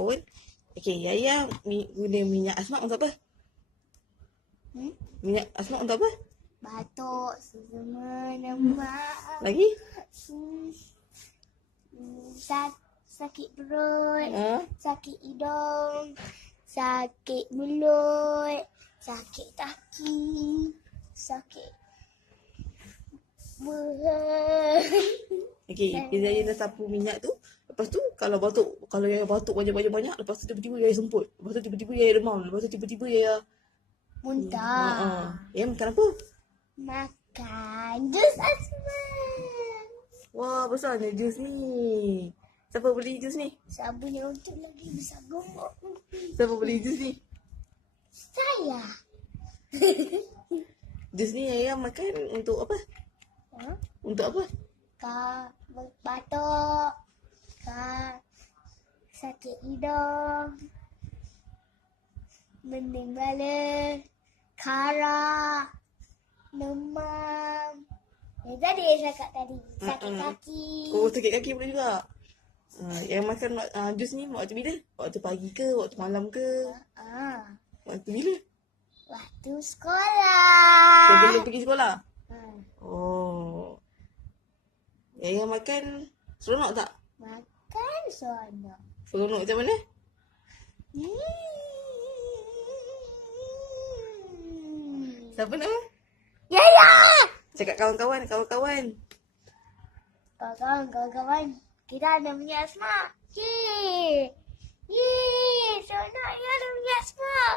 daun. Okey, Yaya guna minyak asmak untuk apa? Minyak asmak untuk apa? Batuk, semua demam. Lagi? Sakit perut, Ha? sakit hidung, sakit mulut, sakit kaki, sakit perut. Okey, bila Yaya dah sapu minyak tu, lepas tu kalau Yaya batuk banyak-banyak, lepas tu tiba-tiba Yaya semput. Lepas tu tiba-tiba Yaya demam. Lepas tu tiba-tiba Yaya Muntah. Yaya makan apa? Makan jus asam. Wah, besarnya jus ni. Siapa beli jus ni? Sabun yang untuk lagi besar gemuk. Siapa beli jus ni? Saya. Jus ni Yaya makan untuk apa? Untuk apa? Batuk. Sakit hidung. Mending bala. Kara. Demam. Tadi saya cakap tadi. Sakit kaki. Oh, sakit kaki boleh juga. Yang makan jus ni waktu bila? Waktu pagi ke? Waktu malam ke? Waktu bila? Waktu sekolah. Sebelum pergi sekolah? Hmm. Oh. Yaya makan seronok tak? Makan seronok. Seronok macam mana? Siapa nama? Yaya! Cakap kawan-kawan. Kawan-kawan. Kita ada minyak asmak. Yeay! Yeay! Seronoknya ada minyak asmak.